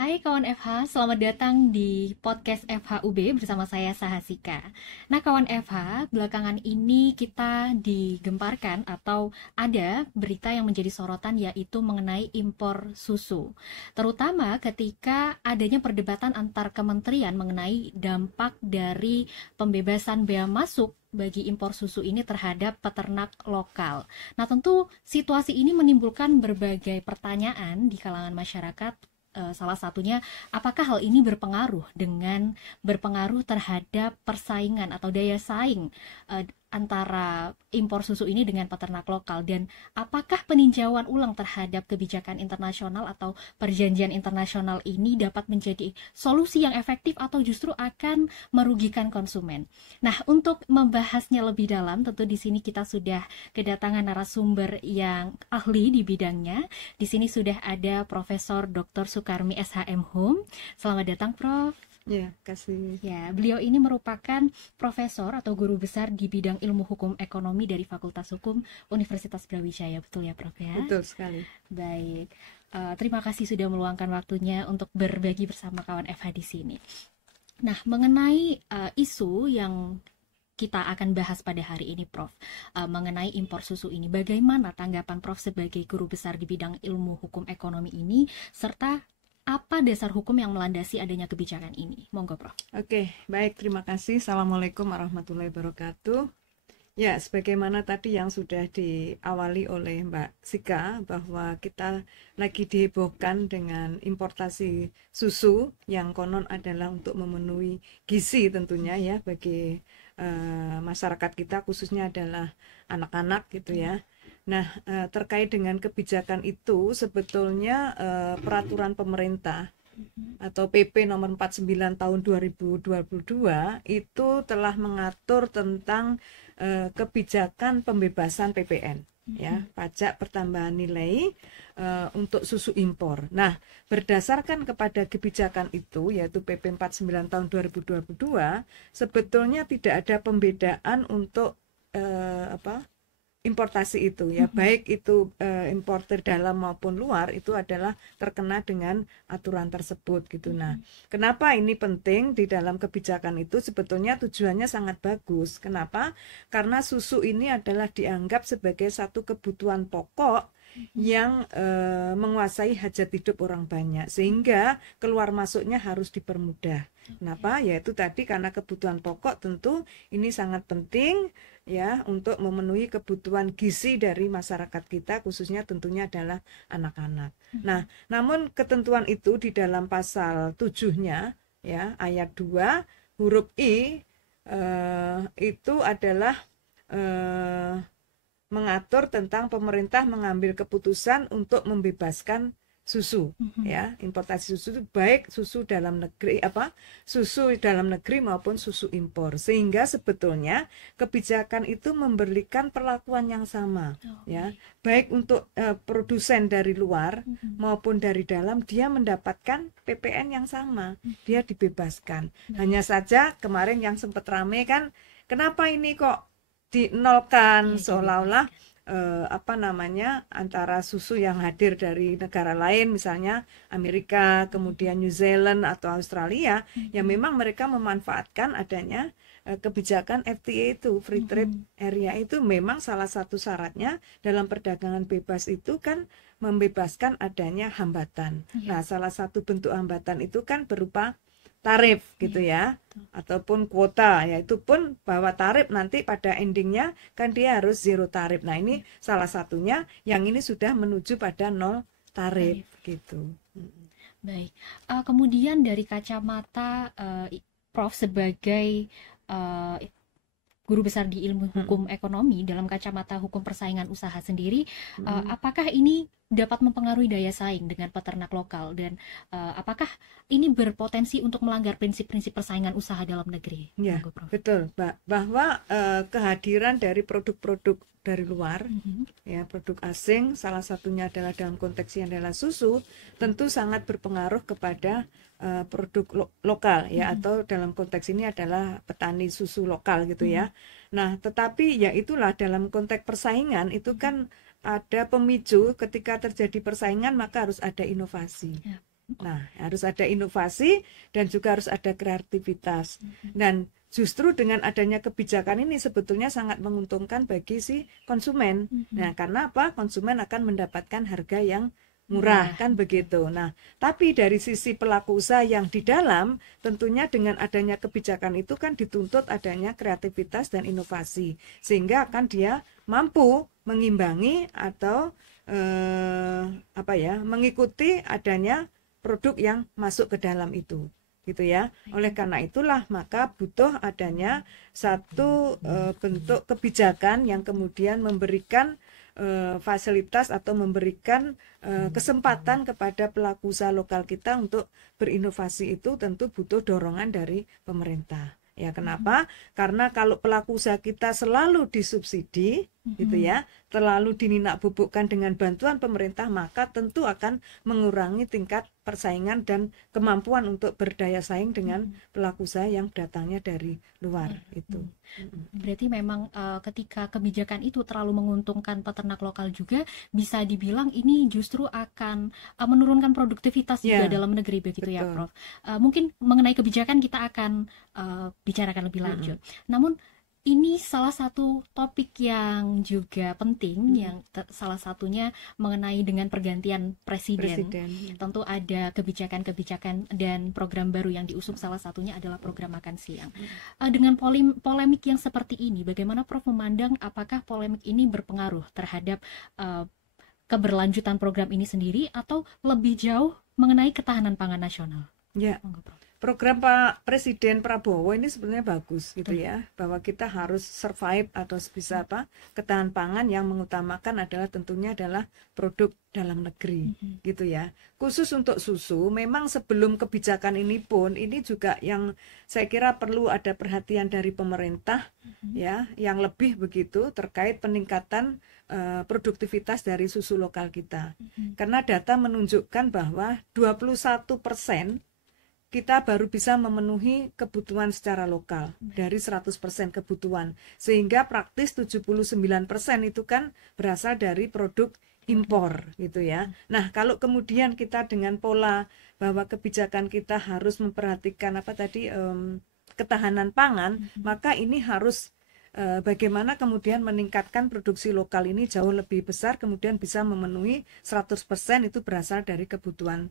Hai kawan FH, selamat datang di podcast FHUB bersama saya Sahasika. Nah kawan FH, belakangan ini kita digemparkan atau ada berita yang menjadi sorotan yaitu mengenai impor susu. Terutama ketika adanya perdebatan antar kementerian mengenai dampak dari pembebasan bea masuk bagi impor susu ini terhadap peternak lokal. Nah tentu situasi ini menimbulkan berbagai pertanyaan di kalangan masyarakat. Salah satunya, apakah hal ini berpengaruh terhadap persaingan atau daya saing antara impor susu ini dengan peternak lokal, dan apakah peninjauan ulang terhadap kebijakan internasional atau perjanjian internasional ini dapat menjadi solusi yang efektif atau justru akan merugikan konsumen. Nah, untuk membahasnya lebih dalam, tentu di sini kita sudah kedatangan narasumber yang ahli di bidangnya. Di sini sudah ada Profesor Dr. Sukarmi SHM Hum. Selamat datang, Prof. Ya, kasih. Ya, beliau ini merupakan profesor atau guru besar di bidang ilmu hukum ekonomi dari Fakultas Hukum Universitas Brawijaya. Betul ya, Prof ya? Betul sekali. Baik. Terima kasih sudah meluangkan waktunya untuk berbagi bersama kawan FH di sini. Nah, mengenai isu yang kita akan bahas pada hari ini, Prof, mengenai impor susu ini, bagaimana tanggapan Prof sebagai guru besar di bidang ilmu hukum ekonomi ini, serta apa dasar hukum yang melandasi adanya kebijakan ini? Monggo, Prof. Oke, baik, terima kasih. Assalamualaikum warahmatullahi wabarakatuh. Ya, sebagaimana tadi yang sudah diawali oleh Mbak Sika, bahwa kita lagi dihebohkan dengan importasi susu yang konon adalah untuk memenuhi gizi tentunya ya bagi masyarakat kita, khususnya adalah anak-anak gitu ya. Nah, terkait dengan kebijakan itu sebetulnya peraturan pemerintah atau PP nomor 49 tahun 2022 itu telah mengatur tentang kebijakan pembebasan PPN ya, pajak pertambahan nilai untuk susu impor. Nah, berdasarkan kepada kebijakan itu yaitu PP 49 tahun 2022, sebetulnya tidak ada pembedaan untuk importasi itu ya, baik itu importer dalam maupun luar, itu adalah terkena dengan aturan tersebut gitu. Nah, kenapa ini penting di dalam kebijakan itu? Sebetulnya tujuannya sangat bagus. Kenapa? Karena susu ini adalah dianggap sebagai satu kebutuhan pokok yang menguasai hajat hidup orang banyak, sehingga keluar masuknya harus dipermudah. Kenapa? Yaitu tadi karena kebutuhan pokok tentu ini sangat penting ya untuk memenuhi kebutuhan gizi dari masyarakat kita, khususnya tentunya adalah anak-anak. Nah, namun ketentuan itu di dalam pasal 7-nya ya, ayat 2 huruf I itu adalah mengatur tentang pemerintah mengambil keputusan untuk membebaskan susu ya, importasi susu itu baik susu dalam negeri susu dalam negeri maupun susu impor, sehingga sebetulnya kebijakan itu memberikan perlakuan yang sama ya, baik untuk produsen dari luar maupun dari dalam, dia mendapatkan PPN yang sama, dia dibebaskan. Hanya saja kemarin yang sempat rame kan, kenapa ini kok dinolkan, seolah-olah antara susu yang hadir dari negara lain, misalnya Amerika, kemudian New Zealand atau Australia, yang memang mereka memanfaatkan adanya kebijakan FTA itu, Free Trade Area itu, memang salah satu syaratnya dalam perdagangan bebas itu kan membebaskan adanya hambatan. Nah, salah satu bentuk hambatan itu kan berupa tarif gitu ya, ataupun kuota, yaitu pun bahwa tarif nanti pada endingnya kan dia harus zero tarif. Nah, ini salah satunya, yang ini sudah menuju pada nol tarif gitu. Baik, kemudian dari kacamata Prof sebagai guru besar di ilmu hukum ekonomi, dalam kacamata hukum persaingan usaha sendiri, apakah ini dapat mempengaruhi daya saing dengan peternak lokal, dan apakah ini berpotensi untuk melanggar prinsip-prinsip persaingan usaha dalam negeri? Ya, betul, Mbak. Bahwa kehadiran dari produk-produk dari luar, ya, produk asing, salah satunya adalah dalam konteks yang adalah susu, tentu sangat berpengaruh kepada produk lokal ya, atau dalam konteks ini adalah petani susu lokal gitu ya. Nah, tetapi ya itulah, dalam konteks persaingan itu kan ada pemicu, ketika terjadi persaingan maka harus ada inovasi. Nah, harus ada inovasi dan juga harus ada kreativitas. Dan justru dengan adanya kebijakan ini sebetulnya sangat menguntungkan bagi si konsumen. Nah, karena apa? Konsumen akan mendapatkan harga yang murah, kan begitu. Nah, tapi dari sisi pelaku usaha yang di dalam, tentunya dengan adanya kebijakan itu kan dituntut adanya kreativitas dan inovasi, sehingga akan dia mampu mengimbangi atau mengikuti adanya produk yang masuk ke dalam itu, gitu ya. Oleh karena itulah maka butuh adanya satu bentuk kebijakan yang kemudian memberikan fasilitas atau memberikan kesempatan kepada pelaku usaha lokal kita untuk berinovasi. Itu tentu butuh dorongan dari pemerintah. Ya, kenapa? Karena kalau pelaku usaha kita selalu disubsidi, gitu ya, terlalu dininak-bubukkan dengan bantuan pemerintah, maka tentu akan mengurangi tingkat persaingan dan kemampuan untuk berdaya saing dengan pelaku usaha yang datangnya dari luar itu. Berarti memang ketika kebijakan itu terlalu menguntungkan peternak lokal juga, bisa dibilang ini justru akan menurunkan produktivitas juga dalam negeri, begitu ya, Prof. Mungkin mengenai kebijakan kita akan bicarakan lebih lanjut. Namun ini salah satu topik yang juga penting, yang salah satunya mengenai dengan pergantian presiden. Tentu ada kebijakan-kebijakan dan program baru yang diusung, salah satunya adalah program makan siang. Dengan polemik yang seperti ini, bagaimana Prof memandang apakah polemik ini berpengaruh terhadap keberlanjutan program ini sendiri atau lebih jauh mengenai ketahanan pangan nasional? Ya. Program Pak Presiden Prabowo ini sebenarnya bagus gitu ya, bahwa kita harus survive atau bisa ketahanan pangan yang mengutamakan adalah tentunya adalah produk dalam negeri gitu ya. Khusus untuk susu, memang sebelum kebijakan ini pun ini juga yang saya kira perlu ada perhatian dari pemerintah ya, yang lebih begitu terkait peningkatan produktivitas dari susu lokal kita. Karena data menunjukkan bahwa 21% kita baru bisa memenuhi kebutuhan secara lokal dari 100% kebutuhan, sehingga praktis 79% itu kan berasal dari produk impor gitu ya. Nah, kalau kemudian kita dengan pola bahwa kebijakan kita harus memperhatikan ketahanan pangan, maka ini harus bagaimana kemudian meningkatkan produksi lokal ini jauh lebih besar, kemudian bisa memenuhi 100% itu berasal dari kebutuhan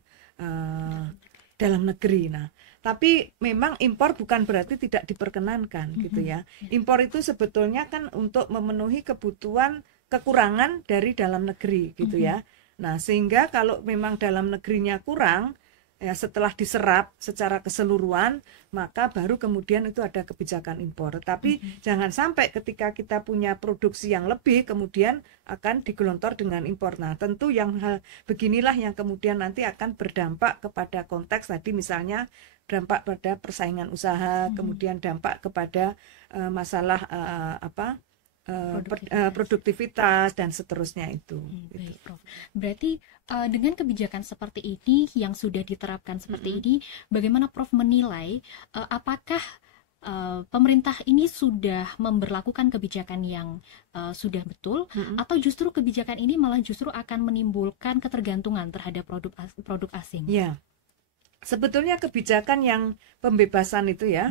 dalam negeri. Nah, tapi memang impor bukan berarti tidak diperkenankan gitu ya. Impor itu sebetulnya kan untuk memenuhi kebutuhan kekurangan dari dalam negeri gitu ya. Nah, sehingga kalau memang dalam negerinya kurang, ya setelah diserap secara keseluruhan, maka baru kemudian itu ada kebijakan impor. Tapi jangan sampai ketika kita punya produksi yang lebih kemudian akan digelontor dengan impor. Nah, tentu yang hal beginilah yang kemudian nanti akan berdampak kepada konteks tadi, misalnya dampak pada persaingan usaha, kemudian dampak kepada masalah produktivitas dan seterusnya itu. Baik, Prof. Berarti dengan kebijakan seperti ini yang sudah diterapkan seperti ini, bagaimana Prof menilai apakah pemerintah ini sudah memberlakukan kebijakan yang sudah betul, atau justru kebijakan ini malah justru akan menimbulkan ketergantungan terhadap produk asing? Ya, sebetulnya kebijakan yang pembebasan itu ya,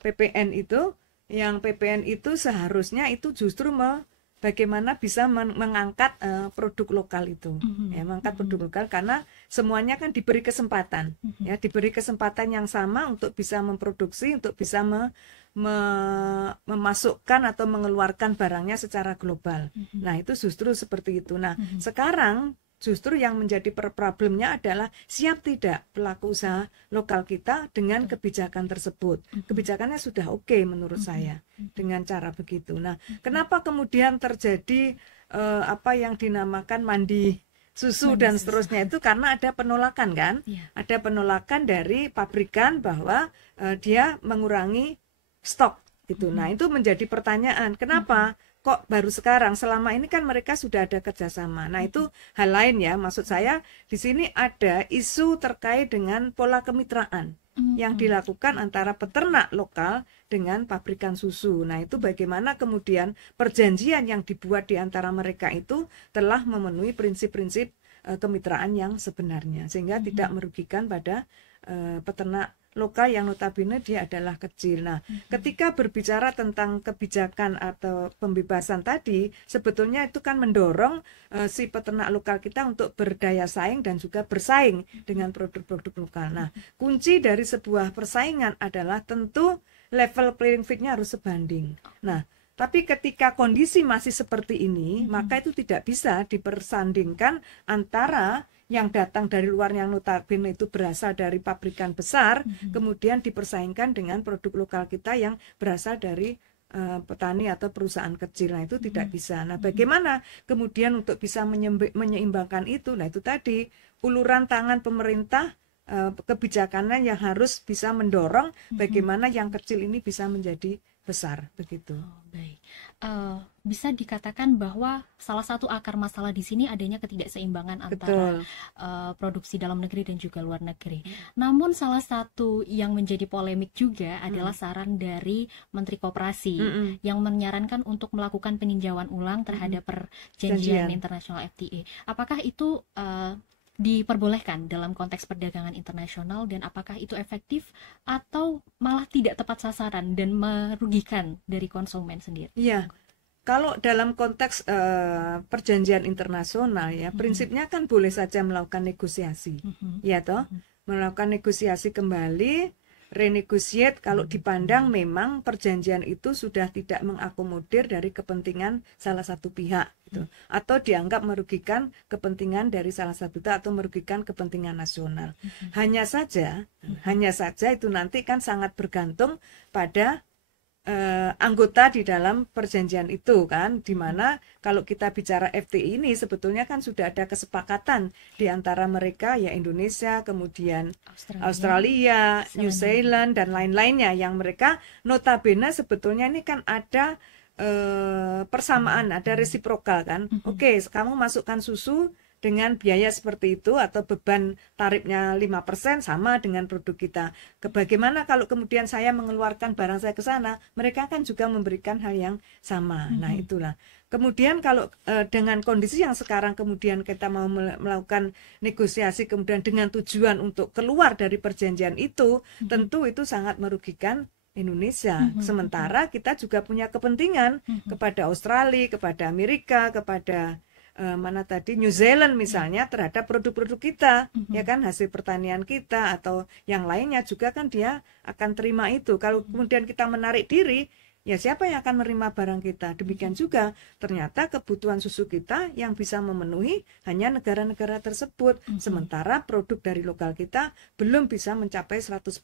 PPN itu, yang PPN itu seharusnya itu justru bagaimana bisa mengangkat produk lokal itu, ya, mengangkat produk lokal, karena semuanya kan diberi kesempatan, ya, diberi kesempatan yang sama untuk bisa memproduksi, untuk bisa memasukkan atau mengeluarkan barangnya secara global. Nah, itu justru seperti itu. Nah, sekarang justru yang menjadi problemnya adalah siap tidak pelaku usaha lokal kita dengan kebijakan tersebut. Kebijakannya sudah oke menurut saya dengan cara begitu. Nah, kenapa kemudian terjadi apa yang dinamakan mandi susu dan seterusnya itu? Karena ada penolakan kan? Ada penolakan dari pabrikan bahwa dia mengurangi stok gitu. Nah, itu menjadi pertanyaan, kenapa kok baru sekarang? Selama ini kan mereka sudah ada kerjasama. Nah, itu hal lain ya. Maksud saya di sini ada isu terkait dengan pola kemitraan yang dilakukan antara peternak lokal dengan pabrikan susu. Nah, itu bagaimana kemudian perjanjian yang dibuat di antara mereka itu telah memenuhi prinsip-prinsip kemitraan yang sebenarnya, sehingga tidak merugikan pada peternak lokal yang notabene dia adalah kecil. Nah, ketika berbicara tentang kebijakan atau pembebasan tadi, sebetulnya itu kan mendorong si peternak lokal kita untuk berdaya saing dan juga bersaing dengan produk-produk lokal. Nah, kunci dari sebuah persaingan adalah tentu level playing field-nya harus sebanding. Nah, tapi ketika kondisi masih seperti ini, maka itu tidak bisa dipersandingkan antara yang datang dari luar yang notabene itu berasal dari pabrikan besar, kemudian dipersaingkan dengan produk lokal kita yang berasal dari petani atau perusahaan kecil. Nah, itu tidak bisa. Nah, bagaimana kemudian untuk bisa menyeimbangkan itu? Nah, itu tadi uluran tangan pemerintah, kebijakannya yang harus bisa mendorong bagaimana yang kecil ini bisa menjadi besar, begitu. Baik. Bisa dikatakan bahwa salah satu akar masalah di sini adanya ketidakseimbangan antara produksi dalam negeri dan juga luar negeri. Namun salah satu yang menjadi polemik juga adalah saran dari Menteri Koperasi yang menyarankan untuk melakukan peninjauan ulang terhadap perjanjian internasional FTA. Apakah itu diperbolehkan dalam konteks perdagangan internasional, dan apakah itu efektif atau malah tidak tepat sasaran dan merugikan dari konsumen sendiri? Iya, kalau dalam konteks perjanjian internasional ya, prinsipnya kan boleh saja melakukan negosiasi, ya toh, melakukan negosiasi kembali, renegosiate kalau dipandang memang perjanjian itu sudah tidak mengakomodir dari kepentingan salah satu pihak gitu, atau dianggap merugikan kepentingan dari salah satu pihak atau merugikan kepentingan nasional. Hanya saja itu nanti kan sangat bergantung pada anggota di dalam perjanjian itu kan, dimana kalau kita bicara FTA ini sebetulnya kan sudah ada kesepakatan di antara mereka ya, Indonesia, kemudian Australia, New Zealand dan lain-lainnya, yang mereka notabene sebetulnya ini kan ada persamaan, ada resiprokal kan. Oke, kamu masukkan susu dengan biaya seperti itu atau beban tarifnya 5% sama dengan produk kita. Bagaimana kalau kemudian saya mengeluarkan barang saya ke sana, mereka kan juga memberikan hal yang sama. Nah, itulah. Kemudian kalau dengan kondisi yang sekarang kemudian kita mau melakukan negosiasi kemudian dengan tujuan untuk keluar dari perjanjian itu, tentu itu sangat merugikan Indonesia. Sementara kita juga punya kepentingan kepada Australia, kepada Amerika, kepada New Zealand misalnya, terhadap produk-produk kita, ya kan, hasil pertanian kita atau yang lainnya juga kan dia akan terima itu. Kalau kemudian kita menarik diri, ya siapa yang akan menerima barang kita? Demikian juga ternyata kebutuhan susu kita yang bisa memenuhi hanya negara-negara tersebut, sementara produk dari lokal kita belum bisa mencapai 100%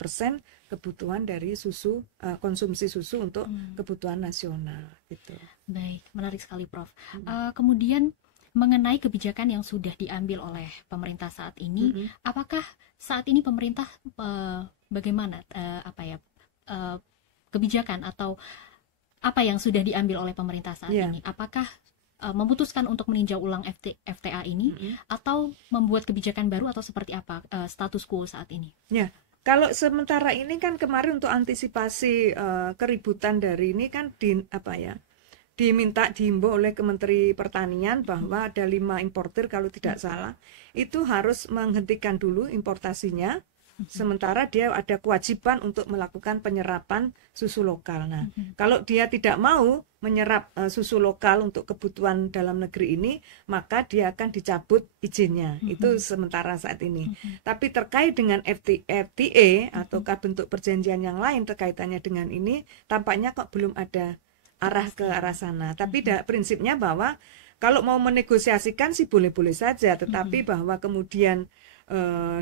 kebutuhan dari susu, konsumsi susu untuk kebutuhan nasional gitu. Baik, menarik sekali, Prof. Kemudian mengenai kebijakan yang sudah diambil oleh pemerintah saat ini, apakah saat ini pemerintah bagaimana kebijakan atau apa yang sudah diambil oleh pemerintah saat ini? Apakah memutuskan untuk meninjau ulang FTA ini atau membuat kebijakan baru, atau seperti apa status quo saat ini? Ya, kalau sementara ini kan kemarin untuk antisipasi keributan dari ini kan dihimbau oleh Kementerian Pertanian bahwa ada 5 importir kalau tidak salah, itu harus menghentikan dulu importasinya, sementara dia ada kewajiban untuk melakukan penyerapan susu lokal. Nah, kalau dia tidak mau menyerap susu lokal untuk kebutuhan dalam negeri ini, maka dia akan dicabut izinnya. Itu sementara saat ini. Tapi terkait dengan FTA ataukah bentuk perjanjian yang lain terkaitannya dengan ini, tampaknya kok belum ada ke arah sana. Tapi prinsipnya bahwa kalau mau menegosiasikan sih boleh-boleh saja, tetapi bahwa kemudian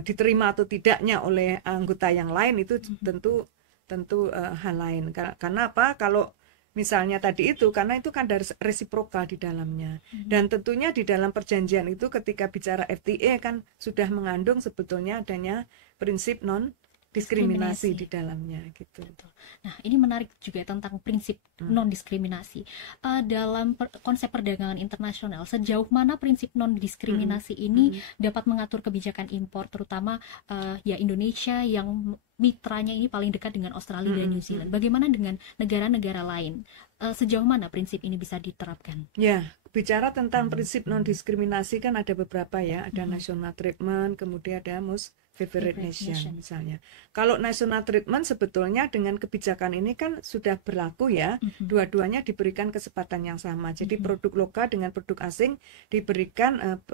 diterima atau tidaknya oleh anggota yang lain itu tentu hal lain. Karena apa? Kalau misalnya tadi itu, karena itu kan dari resiprokal di dalamnya. Dan tentunya di dalam perjanjian itu ketika bicara FTA kan sudah mengandung sebetulnya adanya prinsip diskriminasi di dalamnya gitu. Nah, ini menarik juga tentang prinsip non-diskriminasi. Dalam konsep perdagangan internasional, sejauh mana prinsip non-diskriminasi ini dapat mengatur kebijakan impor, terutama ya Indonesia yang mitranya ini paling dekat dengan Australia dan New Zealand. Bagaimana dengan negara-negara lain? Sejauh mana prinsip ini bisa diterapkan? Ya, bicara tentang prinsip non diskriminasi kan ada beberapa ya, ada national treatment, kemudian ada most favorite nation misalnya. Kalau national treatment sebetulnya dengan kebijakan ini kan sudah berlaku ya, dua-duanya diberikan kesempatan yang sama. Jadi produk lokal dengan produk asing diberikan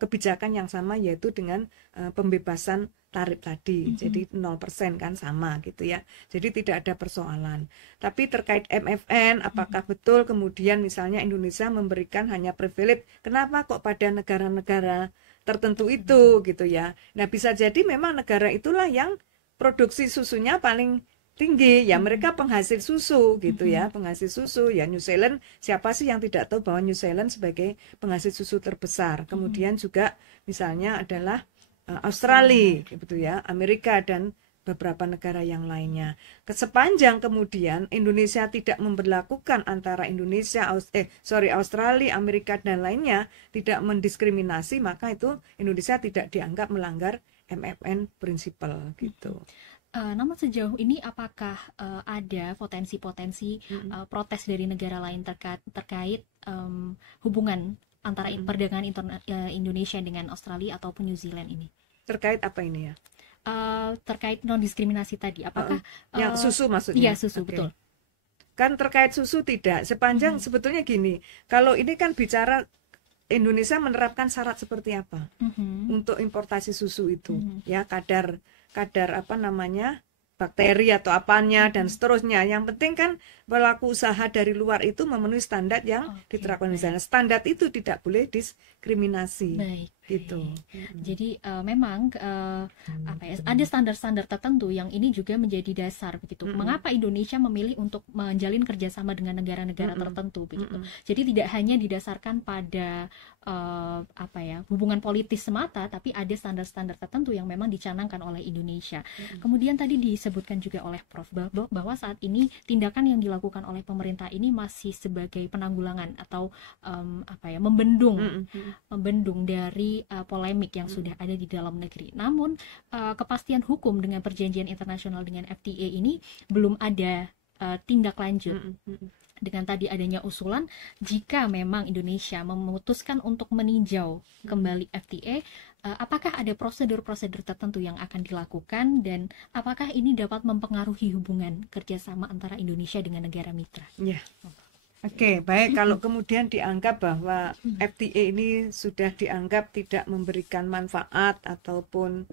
kebijakan yang sama, yaitu dengan pembebasan tarif tadi. Jadi 0% kan sama gitu ya. Jadi tidak ada persoalan. Tapi terkait MFN, apakah betul kemudian misalnya Indonesia memberikan hanya privilege? Kenapa kok pada negara-negara tertentu itu gitu ya. Nah, bisa jadi memang negara itulah yang produksi susunya paling tinggi ya, mereka penghasil susu gitu ya, penghasil susu ya. New Zealand, siapa sih yang tidak tahu bahwa New Zealand sebagai penghasil susu terbesar. Kemudian juga misalnya adalah Australia gitu ya, Amerika dan beberapa negara yang lainnya. Sepanjang kemudian Indonesia tidak memberlakukan antara Australia, Amerika dan lainnya, tidak mendiskriminasi, maka itu Indonesia tidak dianggap melanggar MFN prinsipal gitu. Namun sejauh ini apakah ada potensi-potensi protes dari negara lain terkait hubungan antara perdagangan Indonesia dengan Australia ataupun New Zealand ini? Terkait apa ini ya? Terkait non diskriminasi tadi, apakah yang susu maksudnya? Iya, susu, betul. Kan terkait susu tidak, sepanjang sebetulnya gini, kalau ini kan bicara Indonesia menerapkan syarat seperti apa untuk importasi susu itu, ya kadar apa namanya bakteri atau apanya dan seterusnya. Yang penting kan pelaku usaha dari luar itu memenuhi standar yang diterapkan di sana. Standar itu tidak boleh diskriminasi. Baik. Gitu. Jadi memang ada standar-standar tertentu yang ini juga menjadi dasar begitu. Mengapa Indonesia memilih untuk menjalin kerjasama dengan negara-negara tertentu begitu. Jadi tidak hanya didasarkan pada hubungan politis semata, tapi ada standar-standar tertentu yang memang dicanangkan oleh Indonesia. Kemudian tadi disebutkan juga oleh Prof bahwa saat ini tindakan yang dilakukan oleh pemerintah ini masih sebagai penanggulangan atau membendung dari polemik yang sudah ada di dalam negeri. Namun kepastian hukum dengan perjanjian internasional dengan FTA ini belum ada tindak lanjut. Dengan tadi adanya usulan, jika memang Indonesia memutuskan untuk meninjau kembali FTA, apakah ada prosedur-prosedur tertentu yang akan dilakukan dan apakah ini dapat mempengaruhi hubungan kerjasama antara Indonesia dengan negara mitra? Ya. Oke, baik. Kalau kemudian dianggap bahwa FTA ini sudah dianggap tidak memberikan manfaat ataupun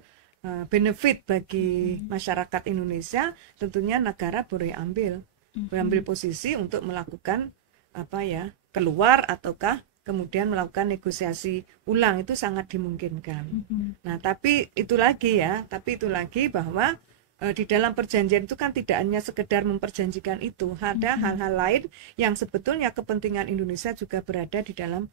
benefit bagi masyarakat Indonesia, tentunya negara boleh ambil posisi untuk melakukan keluar ataukah kemudian melakukan negosiasi ulang, itu sangat dimungkinkan. Nah, tapi itu lagi bahwa di dalam perjanjian itu kan tidak hanya sekedar memperjanjikan itu, ada hal-hal lain yang sebetulnya kepentingan Indonesia juga berada di dalam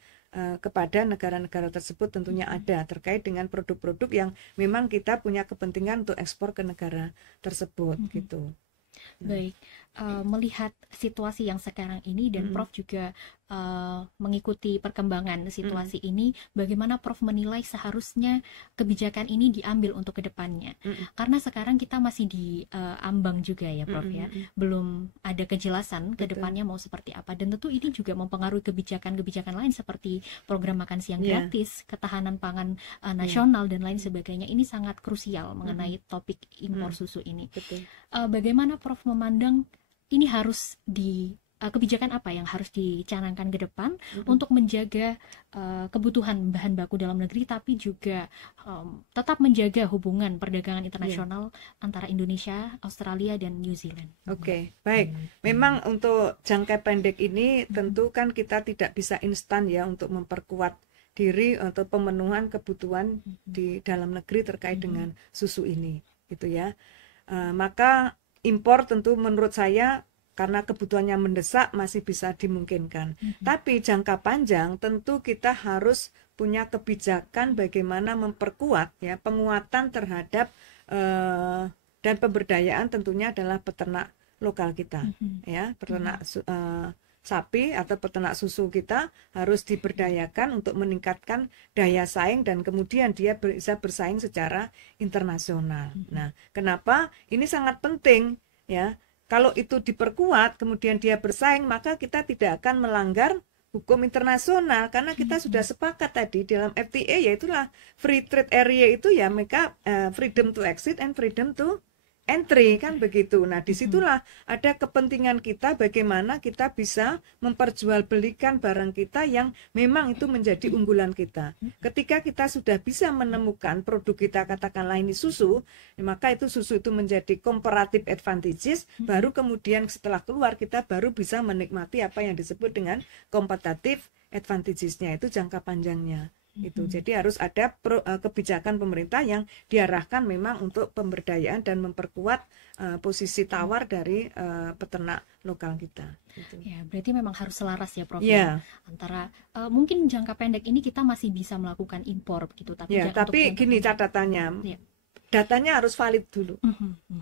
kepada negara-negara tersebut, tentunya ada terkait dengan produk-produk yang memang kita punya kepentingan untuk ekspor ke negara tersebut gitu. Baik, melihat situasi yang sekarang ini dan Prof juga mengikuti perkembangan situasi ini, bagaimana Prof menilai seharusnya kebijakan ini diambil untuk kedepannya? Karena sekarang kita masih di ambang juga ya Prof ya, belum ada kejelasan kedepannya mau seperti apa, dan tentu ini juga mempengaruhi kebijakan-kebijakan lain seperti program makan siang gratis, ketahanan pangan nasional dan lain sebagainya. Ini sangat krusial mengenai topik impor susu ini. Bagaimana Prof memandang ini harus kebijakan apa yang harus dicanangkan ke depan untuk menjaga kebutuhan bahan baku dalam negeri, tapi juga tetap menjaga hubungan perdagangan internasional antara Indonesia, Australia, dan New Zealand. Oke, baik. Memang untuk jangka pendek ini tentu kan kita tidak bisa instan ya untuk memperkuat diri atau pemenuhan kebutuhan di dalam negeri terkait dengan susu ini, gitu ya. Maka impor tentu menurut saya karena kebutuhannya mendesak masih bisa dimungkinkan. Tapi jangka panjang tentu kita harus punya kebijakan bagaimana memperkuat ya penguatan terhadap dan pemberdayaan tentunya adalah peternak lokal kita ya, peternak sapi atau peternak susu kita harus diberdayakan untuk meningkatkan daya saing dan kemudian dia bisa bersaing secara internasional. Nah, kenapa ini sangat penting ya? Kalau itu diperkuat kemudian dia bersaing, maka kita tidak akan melanggar hukum internasional, karena kita sudah sepakat tadi dalam FTA, yaitulah free trade area itu ya mereka freedom to exit and freedom to entry, kan begitu. Nah, disitulah ada kepentingan kita bagaimana kita bisa memperjualbelikan barang kita yang memang itu menjadi unggulan kita. Ketika kita sudah bisa menemukan produk kita, katakanlah ini susu, maka itu susu itu menjadi comparative advantages, baru kemudian setelah keluar kita baru bisa menikmati apa yang disebut dengan competitive advantages-nya, itu jangka panjangnya. Itu jadi harus ada kebijakan pemerintah yang diarahkan memang untuk pemberdayaan dan memperkuat posisi tawar dari peternak lokal kita gitu. Ya, berarti memang harus selaras ya, Prof. Ya. Antara mungkin jangka pendek ini kita masih bisa melakukan impor begitu, tapi ya, tapi gini catatannya, datanya harus valid dulu.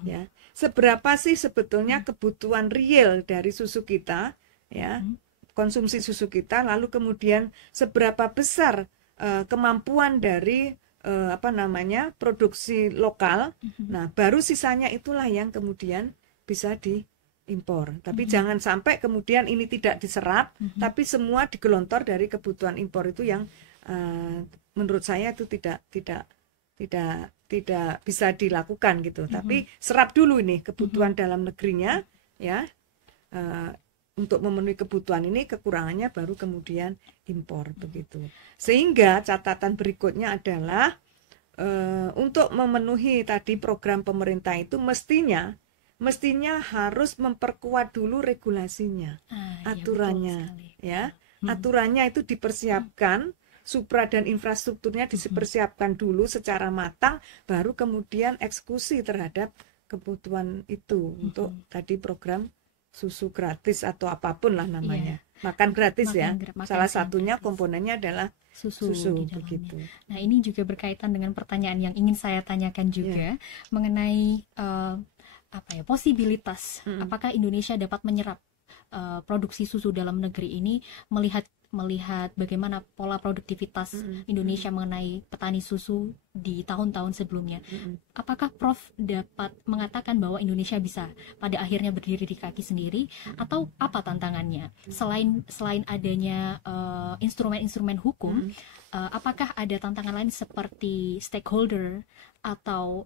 Ya, seberapa sih sebetulnya kebutuhan real dari susu kita, ya, konsumsi susu kita, lalu kemudian seberapa besar kemampuan dari produksi lokal. Nah, baru sisanya itulah yang kemudian bisa diimpor. Tapi jangan sampai kemudian ini tidak diserap, tapi semua digelontor dari kebutuhan impor itu yang menurut saya itu tidak bisa dilakukan gitu. Tapi serap dulu ini kebutuhan dalam negerinya, ya. Untuk memenuhi kebutuhan ini, kekurangannya baru kemudian impor begitu. Sehingga catatan berikutnya adalah untuk memenuhi tadi program pemerintah itu mestinya harus memperkuat dulu regulasinya, aturannya, ya. Aturannya itu dipersiapkan, supra dan infrastrukturnya dipersiapkan dulu secara matang, baru kemudian eksekusi terhadap kebutuhan itu untuk tadi program susu gratis atau apapun lah namanya. Makan gratis salah satunya gratis. Komponennya adalah susu begitu. Nah, ini juga berkaitan dengan pertanyaan yang ingin saya tanyakan juga mengenai posibilitas apakah Indonesia dapat menyerap produksi susu dalam negeri ini, melihat bagaimana pola produktivitas Indonesia mengenai petani susu di tahun-tahun sebelumnya. Apakah Prof dapat mengatakan bahwa Indonesia bisa pada akhirnya berdiri di kaki sendiri, atau apa tantangannya? Selain adanya instrumen-instrumen hukum, apakah ada tantangan lain seperti stakeholder atau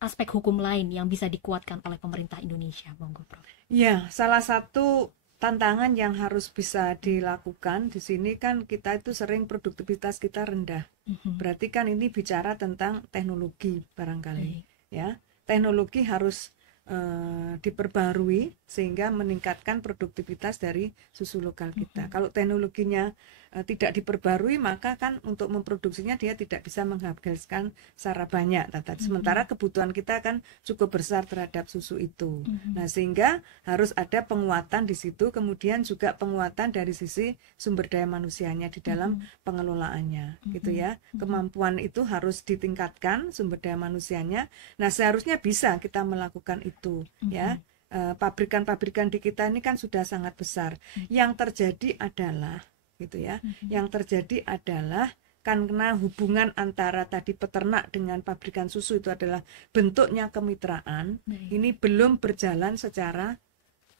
aspek hukum lain yang bisa dikuatkan oleh pemerintah Indonesia? Monggo, Prof. Ya, salah satu tantangan yang harus bisa dilakukan di sini kan kita itu sering produktivitas kita rendah. Berarti kan ini bicara tentang teknologi barangkali, ya. Teknologi harus diperbarui sehingga meningkatkan produktivitas dari susu lokal kita. Kalau teknologinya tidak diperbarui, maka kan untuk memproduksinya dia tidak bisa menghabiskan secara banyak. Sementara kebutuhan kita kan cukup besar terhadap susu itu. Nah, sehingga harus ada penguatan di situ, kemudian juga penguatan dari sisi sumber daya manusianya di dalam pengelolaannya, gitu ya. Kemampuan itu harus ditingkatkan, sumber daya manusianya. Nah, seharusnya bisa kita melakukan itu, ya. Pabrikan-pabrikan di kita ini kan sudah sangat besar. Yang terjadi adalah gitu ya. Yang terjadi adalah karena hubungan antara tadi peternak dengan pabrikan susu itu adalah bentuknya kemitraan, ini belum berjalan secara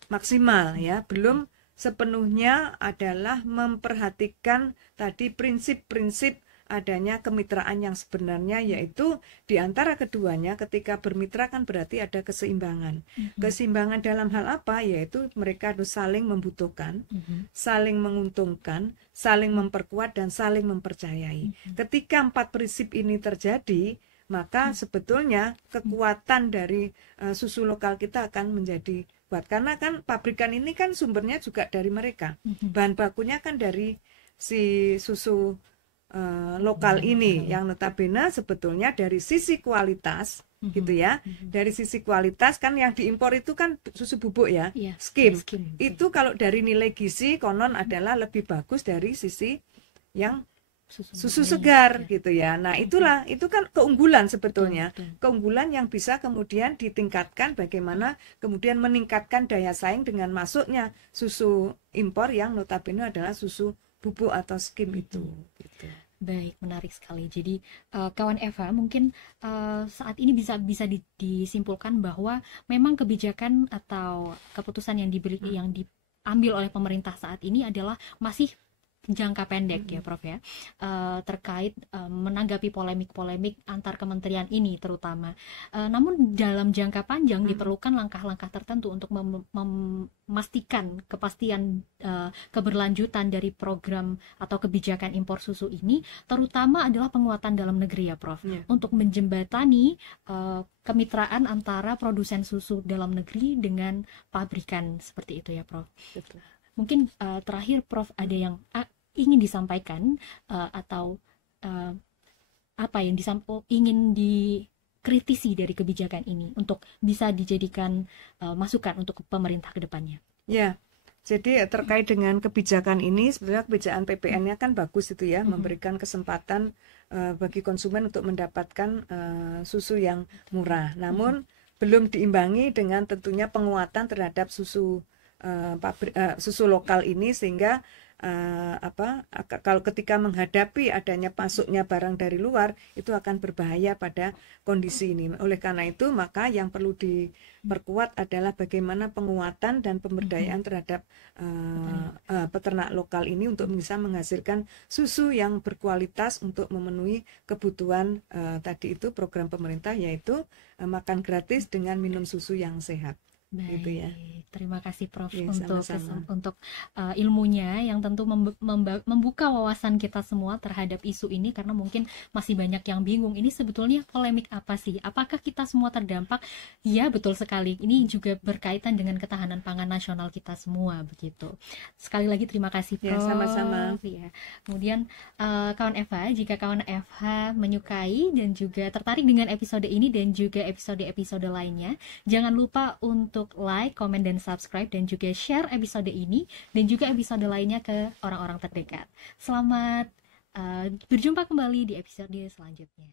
maksimal, ya, belum sepenuhnya adalah memperhatikan tadi prinsip-prinsip adanya kemitraan yang sebenarnya, yaitu di antara keduanya ketika bermitra kan berarti ada keseimbangan. Keseimbangan dalam hal apa? Yaitu mereka harus saling membutuhkan, saling menguntungkan, saling memperkuat, dan saling mempercayai. Ketika 4 prinsip ini terjadi, maka sebetulnya kekuatan dari susu lokal kita akan menjadi kuat. Karena kan pabrikan ini kan sumbernya juga dari mereka. Bahan bakunya kan dari si susu lokal ini, yang notabene sebetulnya dari sisi kualitas gitu ya, dari sisi kualitas kan yang diimpor itu kan susu bubuk ya, skim. Itu kalau dari nilai gizi konon adalah lebih bagus dari sisi yang susu segar gitu ya. Nah, itulah, itu kan keunggulan sebetulnya, keunggulan yang bisa kemudian ditingkatkan, bagaimana kemudian meningkatkan daya saing dengan masuknya susu impor yang notabene adalah susu bubuk atau skim itu gitu. Baik, menarik sekali. Jadi kawan Eva, mungkin saat ini bisa disimpulkan bahwa memang kebijakan atau keputusan yang diambil oleh pemerintah saat ini adalah masih jangka pendek ya Prof ya, terkait menanggapi polemik-polemik antar kementerian ini terutama. Namun dalam jangka panjang diperlukan langkah-langkah tertentu untuk memastikan kepastian keberlanjutan dari program atau kebijakan impor susu ini, terutama adalah penguatan dalam negeri ya Prof, untuk menjembatani kemitraan antara produsen susu dalam negeri dengan pabrikan seperti itu ya Prof. Betul. Mungkin terakhir Prof ada yang ingin disampaikan atau apa yang ingin dikritisi dari kebijakan ini untuk bisa dijadikan masukan untuk pemerintah ke depannya. Ya, jadi terkait dengan kebijakan ini, sebenarnya kebijakan PPN-nya kan bagus itu ya, memberikan kesempatan bagi konsumen untuk mendapatkan susu yang murah. Namun belum diimbangi dengan tentunya penguatan terhadap susu susu lokal ini, sehingga kalau ketika menghadapi adanya masuknya barang dari luar itu akan berbahaya pada kondisi ini. Oleh karena itu maka yang perlu diperkuat adalah bagaimana penguatan dan pemberdayaan terhadap peternak lokal ini untuk bisa menghasilkan susu yang berkualitas untuk memenuhi kebutuhan tadi itu program pemerintah, yaitu makan gratis dengan minum susu yang sehat. Baik, gitu ya. Terima kasih Prof Ya, untuk ilmunya yang tentu membuka wawasan kita semua terhadap isu ini, karena mungkin masih banyak yang bingung ini sebetulnya polemik apa sih? Apakah kita semua terdampak? Ya, betul sekali. Ini juga berkaitan dengan ketahanan pangan nasional kita semua begitu. Sekali lagi terima kasih Prof. Ya, sama-sama. Ya. Kemudian kawan FH, jika kawan FH menyukai dan juga tertarik dengan episode ini dan juga episode-episode lainnya, jangan lupa untuk like, komen, dan subscribe, dan juga share episode ini dan juga episode lainnya ke orang-orang terdekat. Selamat berjumpa kembali di episode selanjutnya.